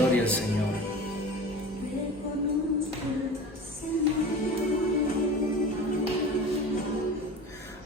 Gloria al Señor.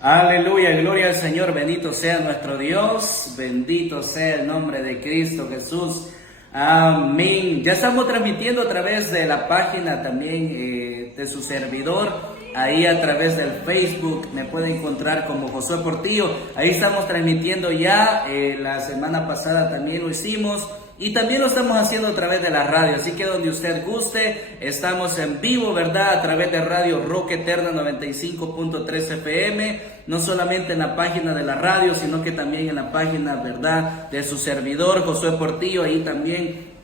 Aleluya, gloria al Señor, bendito sea nuestro Dios, bendito sea el nombre de Cristo Jesús, amén. Ya estamos transmitiendo a través de la página también de su servidor, ahí a través del Facebook, me puede encontrar como Josué Portillo, ahí estamos transmitiendo ya, la semana pasada también lo hicimos. Y también lo estamos haciendo a través de la radio, así que donde usted guste, estamos en vivo, ¿verdad? A través de Radio Roca Eterna 95.3 FM, no solamente en la página de la radio, sino que también en la página, ¿verdad? De su servidor, Josué Portillo, ahí también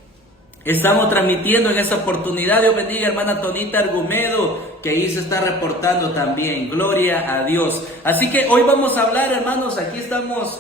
estamos transmitiendo en esa oportunidad. Dios bendiga, hermana Tonita Argumedo, que ahí se está reportando también, gloria a Dios. Así que hoy vamos a hablar, hermanos, aquí estamos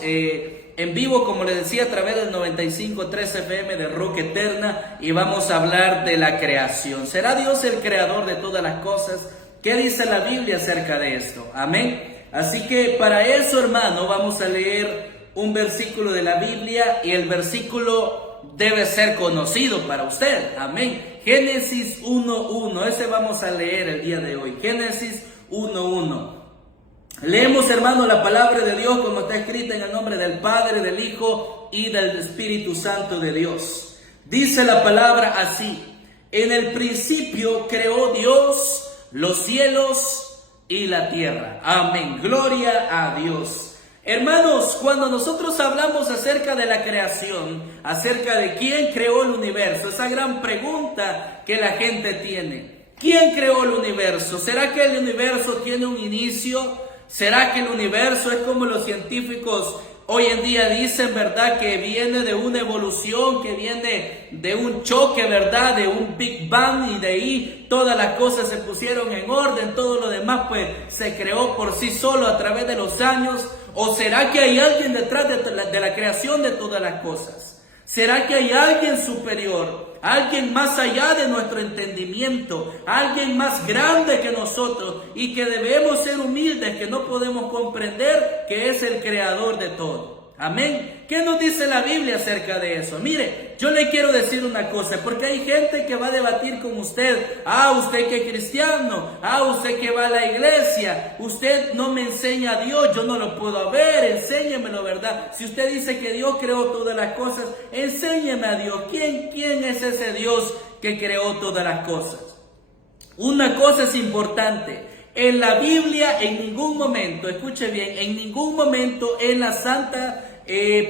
en vivo, como les decía, a través del 95.3 FM de Roca Eterna, y vamos a hablar de la creación. ¿Será Dios el creador de todas las cosas? ¿Qué dice la Biblia acerca de esto? Amén. Así que para eso, hermano, vamos a leer un versículo de la Biblia, y el versículo debe ser conocido para usted. Amén. Génesis 1:1, ese vamos a leer el día de hoy. Génesis 1:1. Leemos, hermano, la palabra de Dios como está escrita en el nombre del Padre, del Hijo y del Espíritu Santo de Dios. Dice la palabra así: en el principio creó Dios los cielos y la tierra. Amén. Gloria a Dios. Hermanos, cuando nosotros hablamos acerca de la creación, acerca de quién creó el universo, esa gran pregunta que la gente tiene: ¿quién creó el universo? ¿Será que el universo tiene un inicio? ¿Será que el universo es como los científicos hoy en día dicen, verdad, que viene de una evolución, que viene de un choque, verdad, de un Big Bang, y de ahí todas las cosas se pusieron en orden, todo lo demás pues se creó por sí solo a través de los años? ¿O será que hay alguien detrás de la creación de todas las cosas? ¿Será que hay alguien superior, alguien más allá de nuestro entendimiento, alguien más grande que nosotros, y que debemos ser humildes, que no podemos comprender, que es el creador de todo? Amén. ¿Qué nos dice la Biblia acerca de eso? Mire, yo le quiero decir una cosa, porque hay gente que va a debatir con usted. Usted que es cristiano, usted que va a la iglesia, usted no me enseña a Dios, yo no lo puedo ver, enséñemelo, ¿verdad? Si usted dice que Dios creó todas las cosas, enséñeme a Dios. ¿Quién es ese Dios que creó todas las cosas? Una cosa es importante: en la Biblia en ningún momento, escuche bien, en ningún momento en la santa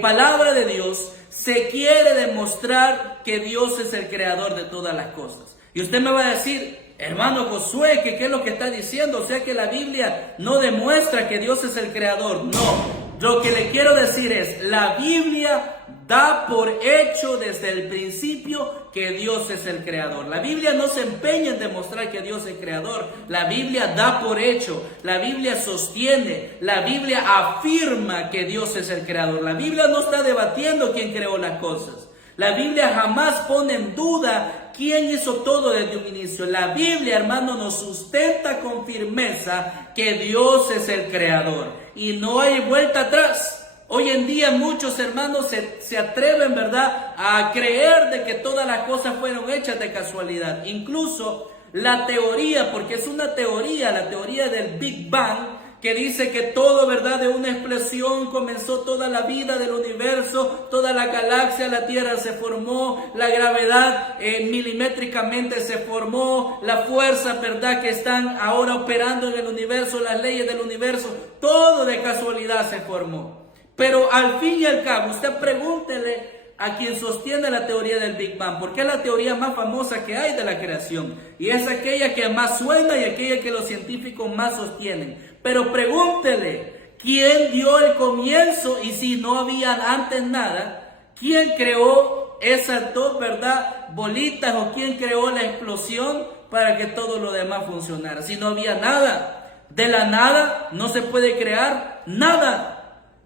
palabra de Dios se quiere demostrar que Dios es el creador de todas las cosas. Y usted me va a decir: hermano Josué, ¿qué es lo que está diciendo? O sea que la Biblia no demuestra que Dios es el creador. No, lo que le quiero decir es: la Biblia da por hecho desde el principio que Dios es el creador. La Biblia no se empeña en demostrar que Dios es el creador. La Biblia da por hecho, la Biblia sostiene, la Biblia afirma que Dios es el creador. La Biblia no está debatiendo quién creó las cosas. La Biblia jamás pone en duda quién hizo todo desde un inicio. La Biblia, hermano, nos sustenta con firmeza que Dios es el creador, y no hay vuelta atrás. Hoy en día muchos hermanos se atreven, ¿verdad?, a creer de que todas las cosas fueron hechas de casualidad. Incluso la teoría, porque es una teoría, la teoría del Big Bang, que dice que todo, ¿verdad?, de una explosión comenzó toda la vida del universo, toda la galaxia, la Tierra se formó, la gravedad milimétricamente se formó, la fuerza, ¿verdad?, que están ahora operando en el universo, las leyes del universo, todo de casualidad se formó. Pero al fin y al cabo, usted pregúntele a quien sostiene la teoría del Big Bang, porque es la teoría más famosa que hay de la creación, y es aquella que más suena y aquella que los científicos más sostienen. Pero pregúntele, ¿quién dio el comienzo? Y si no había antes nada, ¿quién creó esas dos, verdad, bolitas? ¿O quién creó la explosión para que todo lo demás funcionara? Si no había nada, de la nada no se puede crear nada.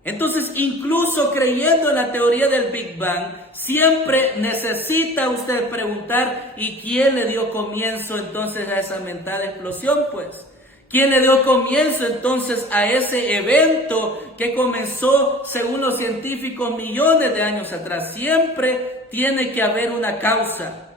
Entonces, incluso creyendo en la teoría del Big Bang, siempre necesita usted preguntar: ¿y quién le dio comienzo entonces a esa mental explosión? Pues, ¿Quién le dio comienzo entonces a ese evento que comenzó, según los científicos, millones de años atrás? Siempre tiene que haber una causa.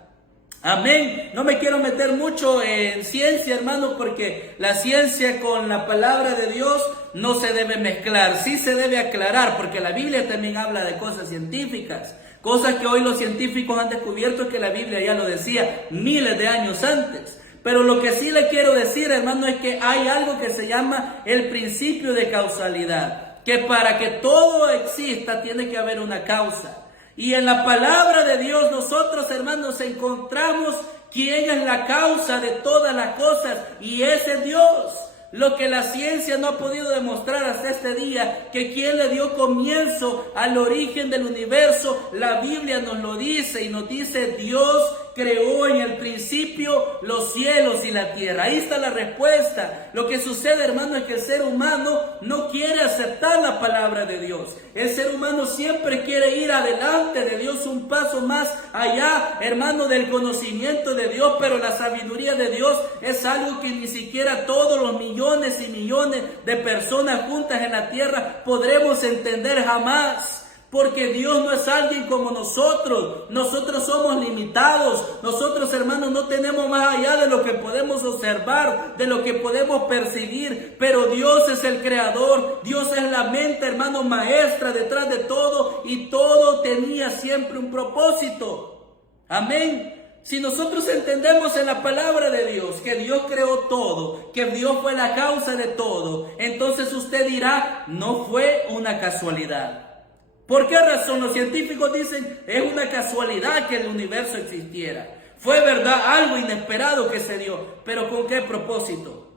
Amén. No me quiero meter mucho en ciencia, hermano, porque la ciencia con la palabra de Dios no se debe mezclar. Sí se debe aclarar, porque la Biblia también habla de cosas científicas. Cosas que hoy los científicos han descubierto que la Biblia ya lo decía miles de años antes. Pero lo que sí le quiero decir, hermano, es que hay algo que se llama el principio de causalidad. Que para que todo exista tiene que haber una causa. Y en la palabra de Dios nosotros, hermanos, encontramos quién es la causa de todas las cosas, y ese es Dios. Lo que la ciencia no ha podido demostrar hasta este día, que quien le dio comienzo al origen del universo, la Biblia nos lo dice y nos dice: Dios creó en el principio los cielos y la tierra. Ahí está la respuesta. Lo que sucede, hermano, es que el ser humano no quiere aceptar la palabra de Dios. El ser humano siempre quiere ir adelante de Dios, un paso más allá, hermano, del conocimiento de Dios, pero la sabiduría de Dios es algo que ni siquiera todos los millones y millones de personas juntas en la tierra podremos entender jamás. Porque Dios no es alguien como nosotros. Nosotros somos limitados. Nosotros, hermanos, no tenemos más allá de lo que podemos observar, de lo que podemos percibir. Pero Dios es el creador. Dios es la mente, hermano, maestra detrás de todo. Y todo tenía siempre un propósito. Amén. Si nosotros entendemos en la palabra de Dios que Dios creó todo, que Dios fue la causa de todo, entonces usted dirá: no fue una casualidad. ¿Por qué razón? Los científicos dicen: es una casualidad que el universo existiera. Fue verdad, algo inesperado que se dio. ¿Pero con qué propósito?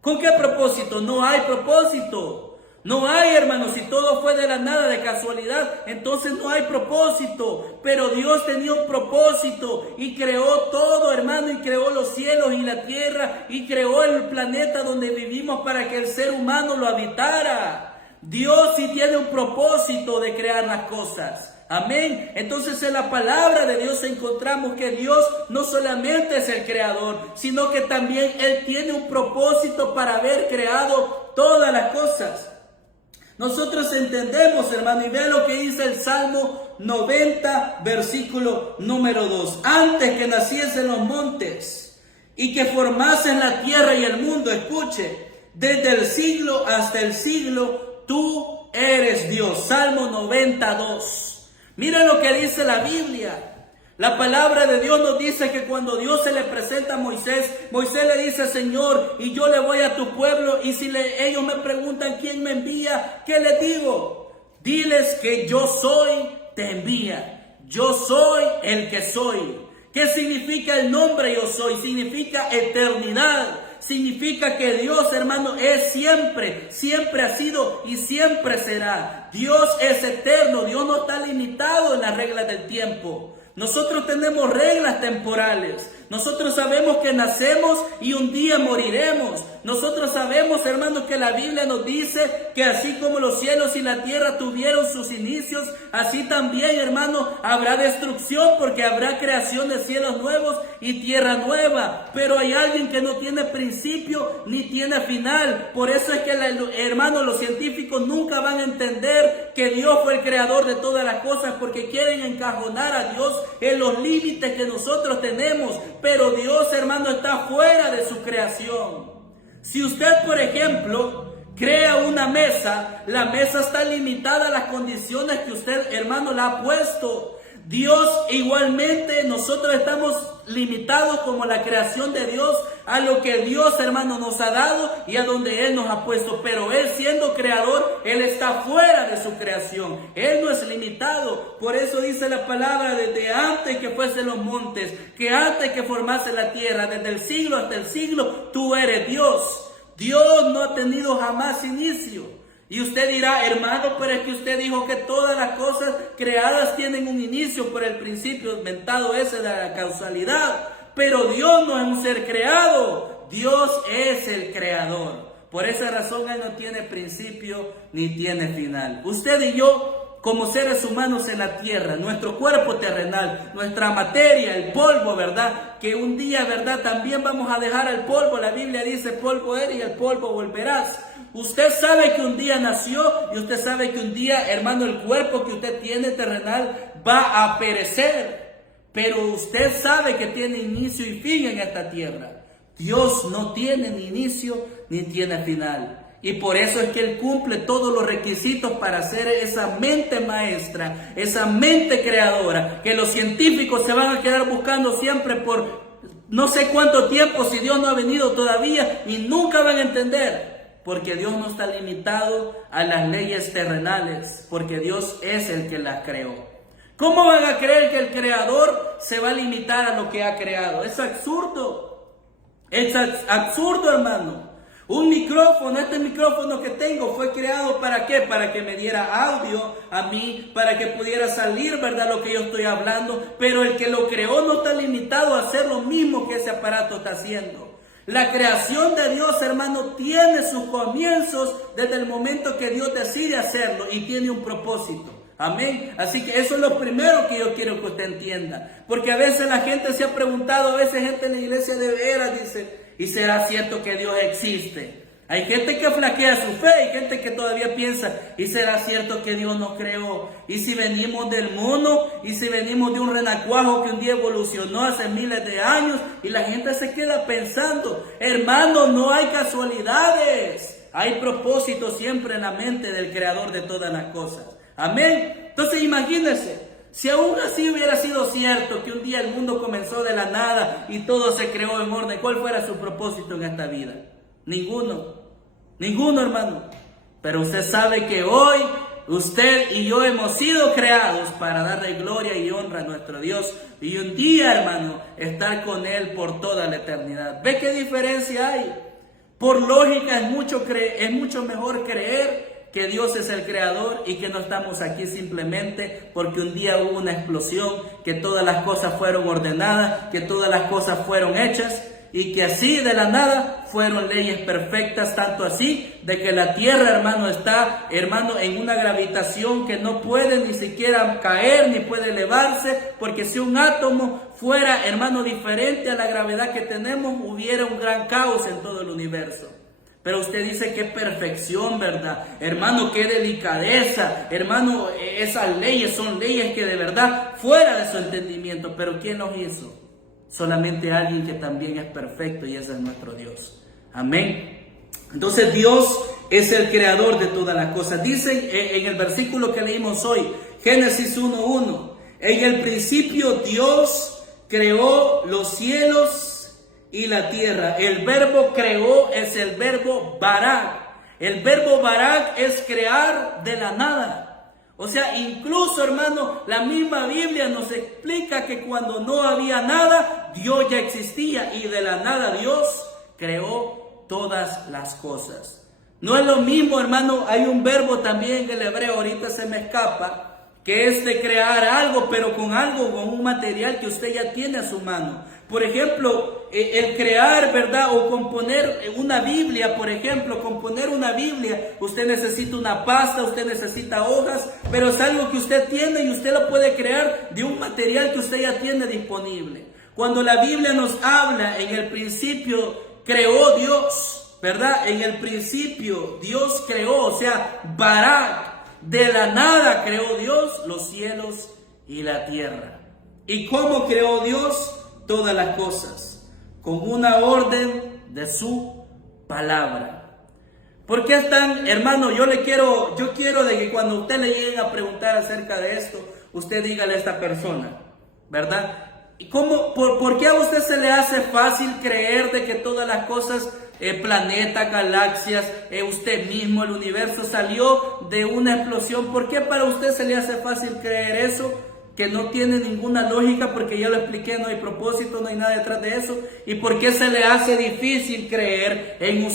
¿Con qué propósito? No hay propósito. No hay, hermanos. Si todo fue de la nada, de casualidad, entonces no hay propósito. Pero Dios tenía un propósito y creó todo, hermano, y creó los cielos y la tierra y creó el planeta donde vivimos para que el ser humano lo habitara. Dios sí tiene un propósito de crear las cosas. Amén. Entonces en la palabra de Dios encontramos que Dios no solamente es el creador, sino que también Él tiene un propósito para haber creado todas las cosas. Nosotros entendemos, hermano, y vean lo que dice el Salmo 90, versículo número 2. Antes que naciesen los montes y que formasen la tierra y el mundo, escuche, desde el siglo hasta el siglo, tú eres Dios. Salmo 92. Mira lo que dice la Biblia. La palabra de Dios nos dice que cuando Dios se le presenta a Moisés, Moisés le dice: Señor, y yo le voy a tu pueblo, y si ellos me preguntan quién me envía, ¿qué les digo? Diles que yo soy, te envía. Yo soy el que soy. ¿Qué significa el nombre yo soy? Significa eternidad. Significa que Dios, hermano, es siempre, siempre ha sido y siempre será. Dios es eterno. Dios no está limitado en las reglas del tiempo. Nosotros tenemos reglas temporales. Nosotros sabemos que nacemos y un día moriremos. Nosotros sabemos, hermanos, que la Biblia nos dice que así como los cielos y la tierra tuvieron sus inicios, así también, hermano, habrá destrucción, porque habrá creación de cielos nuevos y tierra nueva. Pero hay alguien que no tiene principio ni tiene final. Por eso es que, hermanos, los científicos nunca van a entender que Dios fue el creador de todas las cosas, porque quieren encajonar a Dios en los límites que nosotros tenemos. Pero Dios, hermano, está fuera de su creación. Si usted, por ejemplo, crea una mesa, la mesa está limitada a las condiciones que usted, hermano, la ha puesto. Dios igualmente, nosotros estamos limitados como la creación de Dios a lo que Dios, hermano, nos ha dado y a donde Él nos ha puesto. Pero Él, siendo creador, Él está fuera de su creación. Él no es limitado. Por eso dice la palabra: desde antes que fuesen los montes, que antes que formase la tierra, desde el siglo hasta el siglo, tú eres Dios. Dios no ha tenido jamás inicio. Y usted dirá: hermano, pero es que usted dijo que todas las cosas creadas tienen un inicio por el principio inventado ese de la causalidad. Pero Dios no es un ser creado. Dios es el creador. Por esa razón Él no tiene principio ni tiene final. Usted y yo como seres humanos en la tierra, nuestro cuerpo terrenal, nuestra materia, el polvo, ¿verdad? Que un día, ¿verdad? También vamos a dejar el polvo. La Biblia dice, polvo eres y al polvo volverás. Usted sabe que un día nació y usted sabe que un día, hermano, el cuerpo que usted tiene terrenal va a perecer. Pero usted sabe que tiene inicio y fin en esta tierra. Dios no tiene ni inicio ni tiene final. Y por eso es que Él cumple todos los requisitos para ser esa mente maestra, esa mente creadora, que los científicos se van a quedar buscando siempre por no sé cuánto tiempo, si Dios no ha venido todavía, y nunca van a entender. Porque Dios no está limitado a las leyes terrenales, porque Dios es el que las creó. ¿Cómo van a creer que el creador se va a limitar a lo que ha creado? Es absurdo. Es absurdo, hermano. Un micrófono, este micrófono que tengo fue creado ¿para qué? Para que me diera audio a mí, para que pudiera salir, ¿verdad? Lo que yo estoy hablando. Pero el que lo creó no está limitado a hacer lo mismo que ese aparato está haciendo. La creación de Dios, hermano, tiene sus comienzos desde el momento que Dios decide hacerlo y tiene un propósito. Amén. Así que eso es lo primero que yo quiero que usted entienda. Porque a veces la gente se ha preguntado, a veces gente en la iglesia de veras dice, ¿y será cierto que Dios existe? Hay gente que flaquea su fe, hay gente que todavía piensa, ¿y será cierto que Dios nos creó? ¿Y si venimos del mono? ¿Y si venimos de un renacuajo que un día evolucionó hace miles de años? Y la gente se queda pensando, hermano, no hay casualidades. Hay propósito siempre en la mente del creador de todas las cosas. Amén. Entonces imagínense, si aún así hubiera sido cierto que un día el mundo comenzó de la nada y todo se creó en orden, ¿cuál fuera su propósito en esta vida? Ninguno. Ninguno, hermano. Pero usted sabe que hoy usted y yo hemos sido creados para darle gloria y honra a nuestro Dios. Y un día, hermano, estar con Él por toda la eternidad. ¿Ve qué diferencia hay? Por lógica es mucho mejor creer que Dios es el creador y que no estamos aquí simplemente porque un día hubo una explosión, que todas las cosas fueron ordenadas, que todas las cosas fueron hechas y que así de la nada fueron leyes perfectas, tanto así de que la tierra, hermano, está, hermano, en una gravitación que no puede ni siquiera caer ni puede elevarse, porque si un átomo fuera, hermano, diferente a la gravedad que tenemos, hubiera un gran caos en todo el universo. Pero usted dice qué perfección, ¿verdad? Hermano, qué delicadeza. Hermano, esas leyes son leyes que de verdad fuera de su entendimiento. Pero ¿quién los hizo? Solamente alguien que también es perfecto y ese es nuestro Dios. Amén. Entonces Dios es el creador de todas las cosas. Dice en el versículo que leímos hoy, Génesis 1:1, en el principio Dios creó los cielos y la tierra. El verbo creó es el verbo barak. El verbo barak es crear de la nada. O sea, incluso, hermano, la misma Biblia nos explica que cuando no había nada, Dios ya existía y de la nada Dios creó todas las cosas. No es lo mismo, hermano, hay un verbo también en el hebreo, ahorita se me escapa, que es de crear algo, pero con un material que usted ya tiene a su mano. Por ejemplo, el crear, ¿verdad? O componer una Biblia, por ejemplo, componer una Biblia. Usted necesita una pasta, usted necesita hojas, pero es algo que usted tiene y usted lo puede crear de un material que usted ya tiene disponible. Cuando la Biblia nos habla, en el principio creó Dios, ¿verdad? En el principio Dios creó, o sea, Barak, de la nada creó Dios los cielos y la tierra. ¿Y cómo creó Dios todas las cosas? Con una orden de su palabra. ¿Por qué están, hermano? Yo quiero de que cuando usted le lleguen a preguntar acerca de esto, usted dígale a esta persona, ¿verdad? ¿Y por qué a usted se le hace fácil creer de que todas las cosas, planetas, galaxias, usted mismo, el universo salió de una explosión? ¿Por qué para usted se le hace fácil creer eso? Que no tiene ninguna lógica, porque ya lo expliqué, no hay propósito, no hay nada detrás de eso. ¿Y por qué se le hace difícil creer en un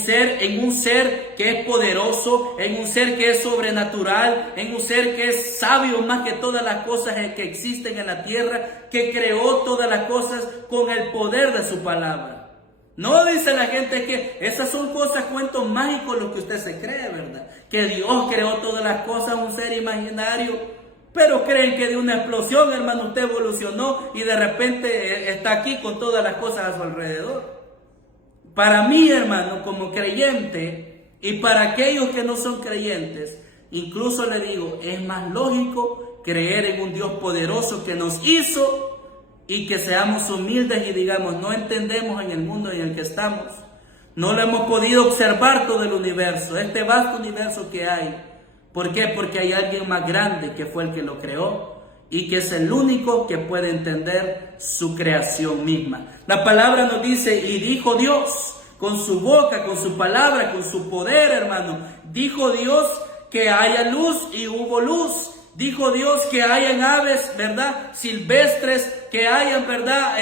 ser que es poderoso, en un ser que es sobrenatural, en un ser que es sabio más que todas las cosas que existen en la tierra, que creó todas las cosas con el poder de su palabra? No, dice la gente que esas son cosas, cuentos mágicos lo que usted se cree, ¿verdad? Que Dios creó todas las cosas, un ser imaginario. Pero creen que de una explosión, hermano, usted evolucionó y de repente está aquí con todas las cosas a su alrededor. Para mí, hermano, como creyente, y para aquellos que no son creyentes, incluso le digo, es más lógico creer en un Dios poderoso que nos hizo y que seamos humildes y digamos, no entendemos en el mundo en el que estamos. No lo hemos podido observar todo el universo, este vasto universo que hay. ¿Por qué? Porque hay alguien más grande que fue el que lo creó y que es el único que puede entender su creación misma. La palabra nos dice, y dijo Dios con su boca, con su palabra, con su poder, hermano. Dijo Dios que haya luz y hubo luz. Dijo Dios que hayan aves, ¿verdad? Silvestres, que hayan, ¿verdad?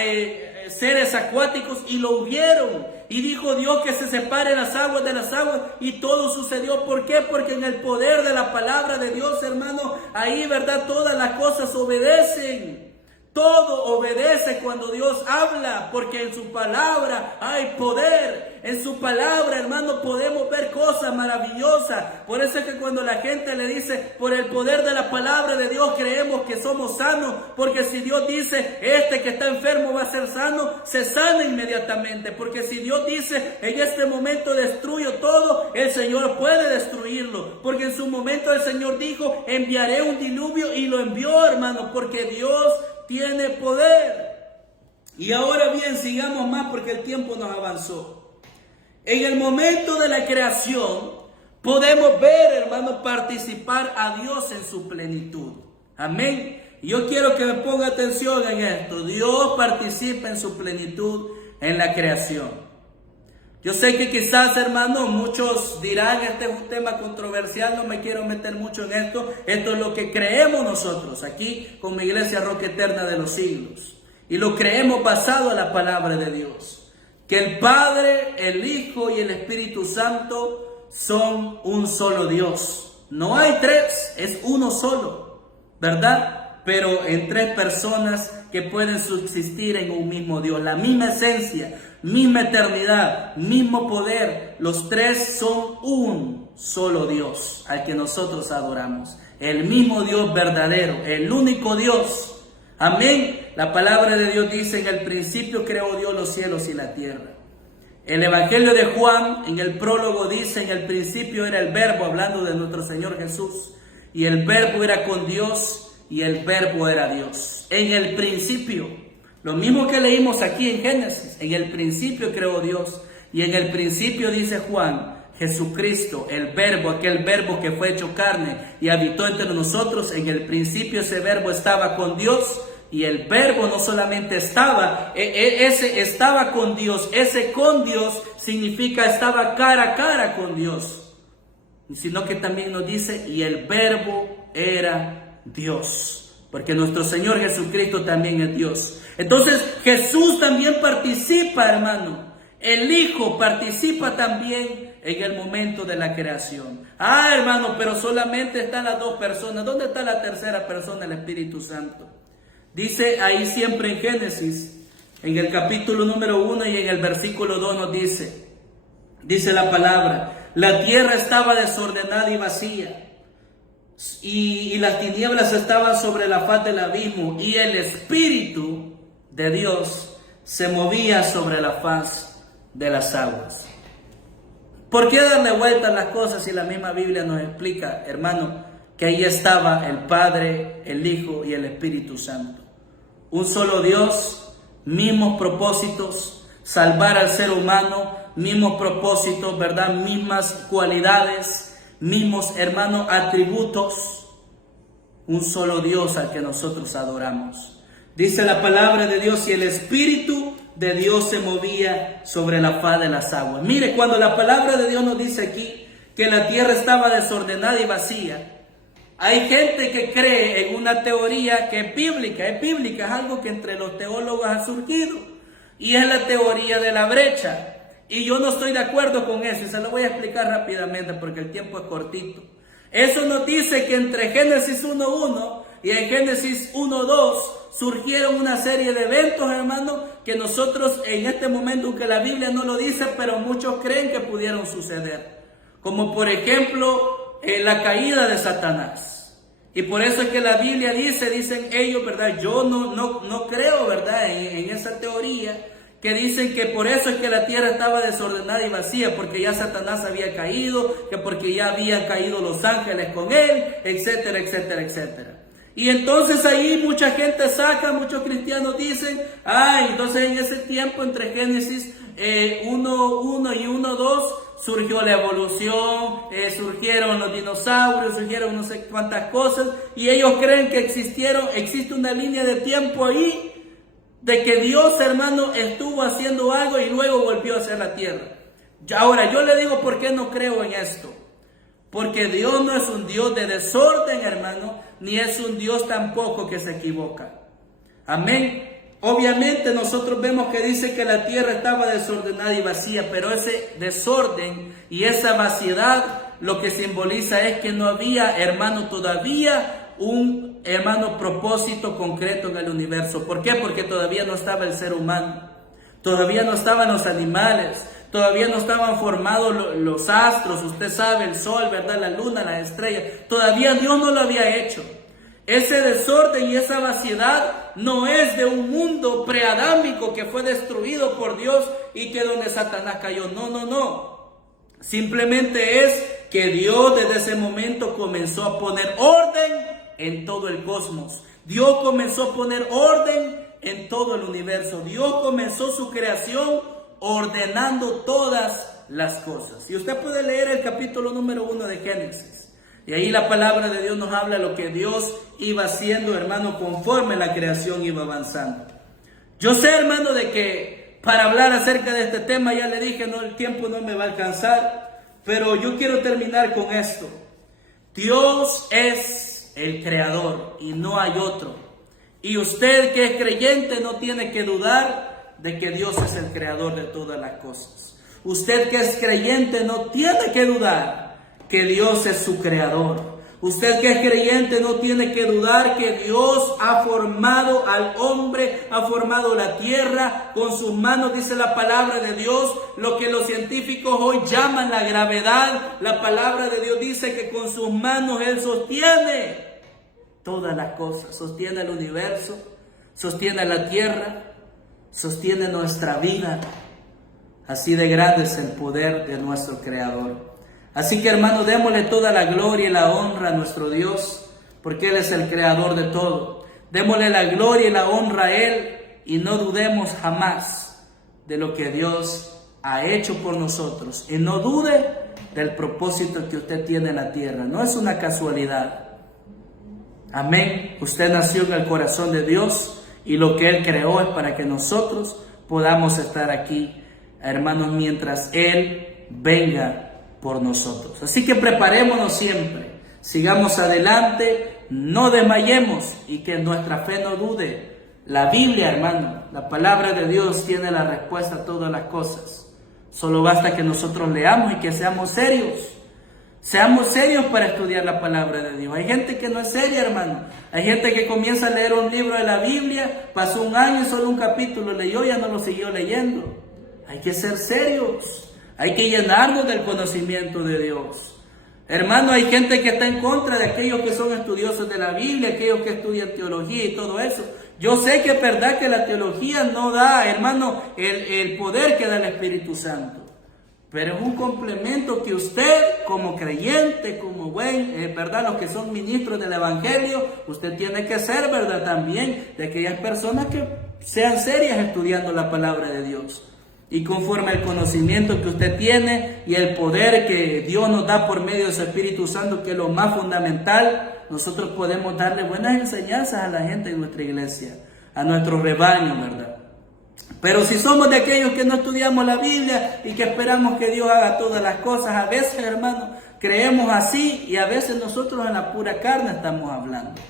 Seres acuáticos, y lo hubieron. Y dijo Dios que se separen las aguas de las aguas, y todo sucedió. ¿Por qué? Porque en el poder de la palabra de Dios, hermano, ahí, ¿verdad? Todas las cosas obedecen. Todo obedece cuando Dios habla, porque en su palabra hay poder. En su palabra, hermano, podemos ver cosas maravillosas. Por eso es que cuando la gente le dice, por el poder de la palabra de Dios creemos que somos sanos, porque si Dios dice, este que está enfermo va a ser sano, se sana inmediatamente. Porque si Dios dice, en este momento destruyo todo, el Señor puede destruirlo. Porque en su momento el Señor dijo, enviaré un diluvio, y lo envió, hermano, porque Dios tiene poder. Y ahora bien, sigamos más porque el tiempo nos avanzó. En el momento de la creación podemos ver, hermano, participar a Dios en su plenitud. Amén. Y yo quiero que me ponga atención en esto. Dios participa en su plenitud en la creación. Yo sé que quizás, hermano, muchos dirán, este es un tema controversial, no me quiero meter mucho en esto. Esto es lo que creemos nosotros aquí como Iglesia Roca Eterna de los Siglos. Y lo creemos basado en la palabra de Dios. Que el Padre, el Hijo y el Espíritu Santo son un solo Dios. No hay tres, es uno solo, ¿verdad? Pero en tres personas que pueden subsistir en un mismo Dios. La misma esencia, misma eternidad, mismo poder. Los tres son un solo Dios al que nosotros adoramos. El mismo Dios verdadero, el único Dios. Amén. La palabra de Dios dice, en el principio creó Dios los cielos y la tierra. El Evangelio de Juan, en el prólogo dice, en el principio era el Verbo, hablando de nuestro Señor Jesús. Y el Verbo era con Dios y el Verbo era Dios. En el principio, lo mismo que leímos aquí en Génesis, en el principio creó Dios. Y en el principio, dice Juan, Jesucristo, el Verbo, aquel Verbo que fue hecho carne y habitó entre nosotros. En el principio ese Verbo estaba con Dios. Y el Verbo no solamente estaba, ese estaba con Dios, ese con Dios significa estaba cara a cara con Dios, sino que también nos dice, y el Verbo era Dios, porque nuestro Señor Jesucristo también es Dios. Entonces Jesús también participa, hermano, el Hijo participa también en el momento de la creación. Hermano, pero solamente están las dos personas. ¿Dónde está la tercera persona, el Espíritu Santo? Dice ahí siempre en Génesis, en el capítulo número 1 y en el versículo 2 nos dice la palabra, la tierra estaba desordenada y vacía, y las tinieblas estaban sobre la faz del abismo, y el Espíritu de Dios se movía sobre la faz de las aguas. ¿Por qué darle vuelta a las cosas si la misma Biblia nos explica, hermano, que ahí estaba el Padre, el Hijo y el Espíritu Santo? Un solo Dios, mismos propósitos, salvar al ser humano, mismos propósitos, ¿verdad? Mismas cualidades, mismos, hermanos, atributos. Un solo Dios al que nosotros adoramos. Dice la palabra de Dios, y el Espíritu de Dios se movía sobre la faz de las aguas. Mire, cuando la palabra de Dios nos dice aquí que la tierra estaba desordenada y vacía, hay gente que cree en una teoría que es bíblica, es algo que entre los teólogos ha surgido, y es la teoría de la brecha. Y yo no estoy de acuerdo con eso, y se lo voy a explicar rápidamente porque el tiempo es cortito. Eso nos dice que entre Génesis 1.1 y en Génesis 1.2 surgieron una serie de eventos, hermano, que nosotros en este momento, aunque la Biblia no lo dice, pero muchos creen que pudieron suceder. Como por ejemplo, la caída de Satanás. Y por eso es que la Biblia dicen ellos, ¿verdad? Yo no creo, ¿verdad? En esa teoría que dicen que por eso es que la tierra estaba desordenada y vacía, porque ya Satanás había caído, que porque ya habían caído los ángeles con él, etcétera, etcétera, etcétera. Y entonces ahí mucha gente muchos cristianos dicen, entonces en ese tiempo entre Génesis 1:1 y 1:2 surgió la evolución, surgieron los dinosaurios, surgieron no sé cuántas cosas, y ellos creen que existe una línea de tiempo ahí, de que Dios, hermano, estuvo haciendo algo y luego volvió a hacer la tierra. Ahora, yo le digo por qué no creo en esto. Porque Dios no es un Dios de desorden, hermano, ni es un Dios tampoco que se equivoca. Amén. Obviamente nosotros vemos que dice que la tierra estaba desordenada y vacía, pero ese desorden y esa vaciedad lo que simboliza es que no había, hermano, todavía un propósito concreto en el universo. ¿Por qué? Porque todavía no estaba el ser humano, todavía no estaban los animales, todavía no estaban formados los astros, usted sabe, el sol, ¿verdad? La luna, las estrellas, todavía Dios no lo había hecho. Ese desorden y esa vaciedad no es de un mundo preadámico que fue destruido por Dios y que donde Satanás cayó. No. Simplemente es que Dios desde ese momento comenzó a poner orden en todo el cosmos. Dios comenzó a poner orden en todo el universo. Dios comenzó su creación ordenando todas las cosas. Y usted puede leer el capítulo número 1 de Génesis. Y ahí la palabra de Dios nos habla de lo que Dios iba haciendo, hermano, conforme la creación iba avanzando. Yo sé, hermano, de que para hablar acerca de este tema, ya le dije, el tiempo no me va a alcanzar, pero yo quiero terminar con esto. Dios es el creador y no hay otro. Y usted que es creyente no tiene que dudar de que Dios es el creador de todas las cosas. Usted que es creyente no tiene que dudar que Dios es su creador. Usted que es creyente no tiene que dudar que Dios ha formado al hombre, ha formado la tierra con sus manos, dice la palabra de Dios, lo que los científicos hoy llaman la gravedad. La palabra de Dios dice que con sus manos Él sostiene todas las cosas, sostiene el universo, sostiene la tierra, sostiene nuestra vida. Así de grande es el poder de nuestro Creador. Así que, hermano, démosle toda la gloria y la honra a nuestro Dios, porque Él es el creador de todo. Démosle la gloria y la honra a Él y no dudemos jamás de lo que Dios ha hecho por nosotros. Y no dude del propósito que usted tiene en la tierra. No es una casualidad. Amén. Usted nació en el corazón de Dios y lo que Él creó es para que nosotros podamos estar aquí, hermanos, mientras Él venga por nosotros. Así que preparémonos siempre, sigamos adelante, no desmayemos y que nuestra fe no dude. La Biblia, hermano, la palabra de Dios tiene la respuesta a todas las cosas. Solo basta que nosotros leamos y que seamos serios. Seamos serios para estudiar la palabra de Dios. Hay gente que no es seria, hermano. Hay gente que comienza a leer un libro de la Biblia, pasó un año y solo un capítulo leyó, ya no lo siguió leyendo. Hay que ser serios. Hay que llenarnos del conocimiento de Dios. Hermano, hay gente que está en contra de aquellos que son estudiosos de la Biblia, aquellos que estudian teología y todo eso. Yo sé que es verdad que la teología no da, hermano, el poder que da el Espíritu Santo. Pero es un complemento que usted, como creyente, como verdad, los que son ministros del Evangelio, usted tiene que ser, verdad, también de aquellas personas que sean serias estudiando la palabra de Dios. Y conforme al conocimiento que usted tiene y el poder que Dios nos da por medio de su Espíritu Santo, que es lo más fundamental, nosotros podemos darle buenas enseñanzas a la gente de nuestra iglesia, a nuestro rebaño, ¿verdad? Pero si somos de aquellos que no estudiamos la Biblia y que esperamos que Dios haga todas las cosas, a veces, hermano, creemos así y a veces nosotros en la pura carne estamos hablando.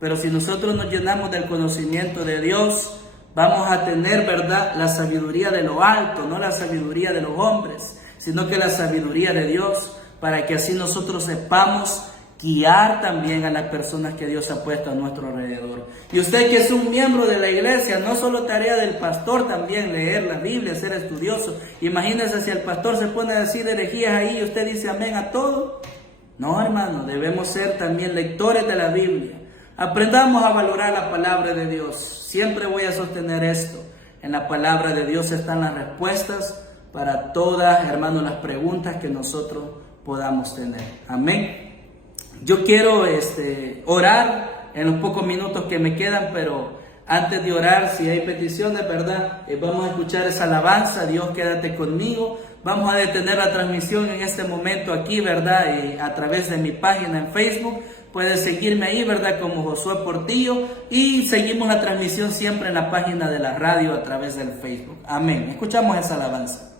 Pero si nosotros nos llenamos del conocimiento de Dios, vamos a tener, ¿verdad?, la sabiduría de lo alto, no la sabiduría de los hombres, sino que la sabiduría de Dios, para que así nosotros sepamos guiar también a las personas que Dios ha puesto a nuestro alrededor. Y usted que es un miembro de la iglesia, no solo tarea del pastor también leer la Biblia, ser estudioso. Imagínese si el pastor se pone a decir herejías ahí y usted dice amén a todo. No, hermano, debemos ser también lectores de la Biblia. Aprendamos a valorar la palabra de Dios. Siempre voy a sostener esto. En la palabra de Dios están las respuestas para todas, hermanos, las preguntas que nosotros podamos tener. Amén. Yo quiero orar en los pocos minutos que me quedan, pero antes de orar, si hay peticiones, ¿verdad? Vamos a escuchar esa alabanza. Dios, quédate conmigo. Vamos a detener la transmisión en este momento aquí, ¿verdad? A través de mi página en Facebook. Puedes seguirme ahí, ¿verdad? Como Josué Portillo. Y seguimos la transmisión siempre en la página de la radio a través del Facebook. Amén. Escuchamos esa alabanza.